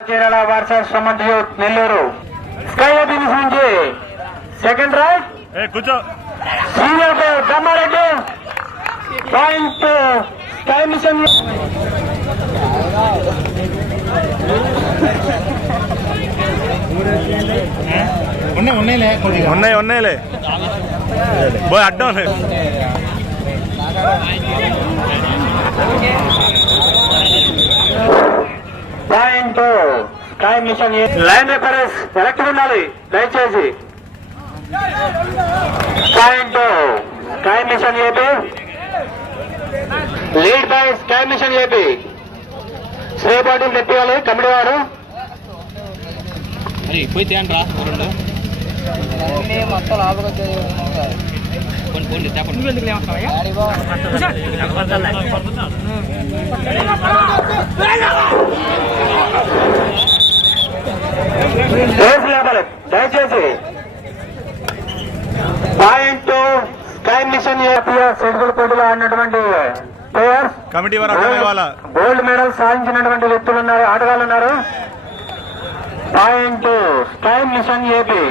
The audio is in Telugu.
Kerala versus Samadhyut Nelluru. Sky Abhinis నుంచి సెకండ్ రైట్ కూర్చో senior Brahmareddy point sky mission ఉన్నాయిలే పోయి అడ్డం point sky mission line repairs correct ఉండాలి దయచేసి point sky mission AP lead by sky mission AP శ్రీపాటిల్ తెప్పియాలి కమిటీ వారు పోయి తేండి రా రెండు మొత్తం లాభగా కొన్ని దయచేసి point sky mission AP central పోటీలో ఆడినటువంటి ప్లేయర్స్ కమిటీ వారు అర్థం ఇవ్వాలా గోల్డ్ మెడల్ సాధించినటువంటి వ్యక్తులు ఉన్నారు ఆటగాళ్ళు ఉన్నారు పాయింట్ స్కై మిషన్ ఏపీ